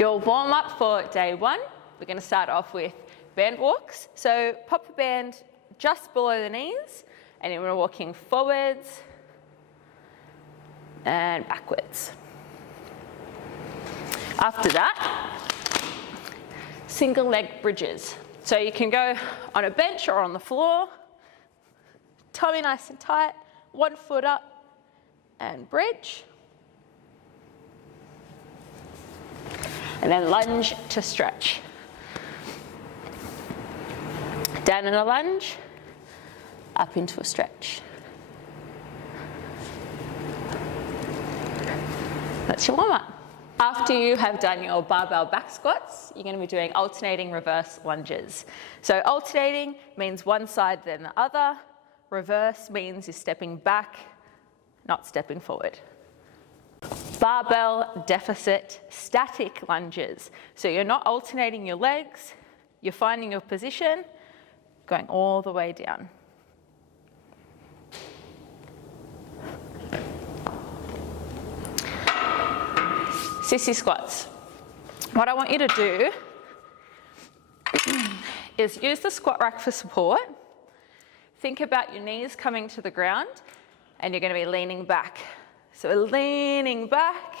Your warm up for day one, we're going to start off with band walks. So pop the band just below the knees and then we're walking forwards and backwards. After that, single leg bridges. So you can go on a bench or on the floor, tummy nice and tight, 1 foot up and bridge. And then lunge to stretch. Down in a lunge, up into a stretch. That's your warm up. After you have done your barbell back squats, you're going to be doing alternating reverse lunges. So alternating means one side then the other. Reverse means you're stepping back, not stepping forward. Barbell deficit static lunges. So you're not alternating your legs, you're finding your position, going all the way down. Sissy squats. What I want you to do is use the squat rack for support. Think about your knees coming to the ground and you're going to be leaning back. So leaning back,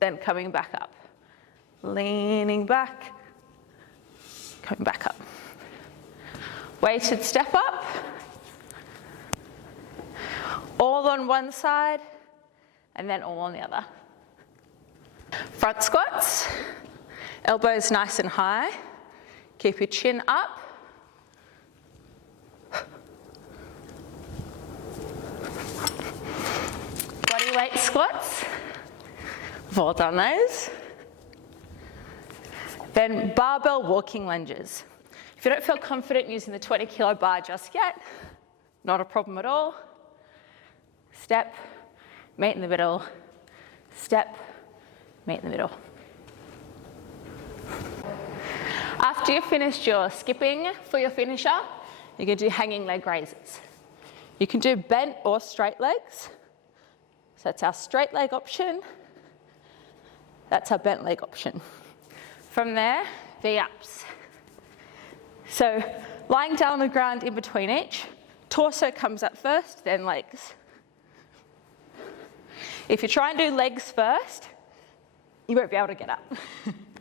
then coming back up. Leaning back, coming back up. Weighted step up. All on one side and then all on the other. Front squats, elbows nice and high. Keep your chin up. Body weight squats. We've all done those. Then barbell walking lunges. If you don't feel confident using the 20 kilo bar just yet, not a problem at all. Step, meet in the middle, step, meet in the middle. After you've finished your skipping for your finisher, you're going to do hanging leg raises. You can do bent or straight legs. So that's our straight leg option. That's our bent leg option. From there, V-ups. So lying down on the ground in between each, torso comes up first, then legs. If you try and do legs first, you won't be able to get up.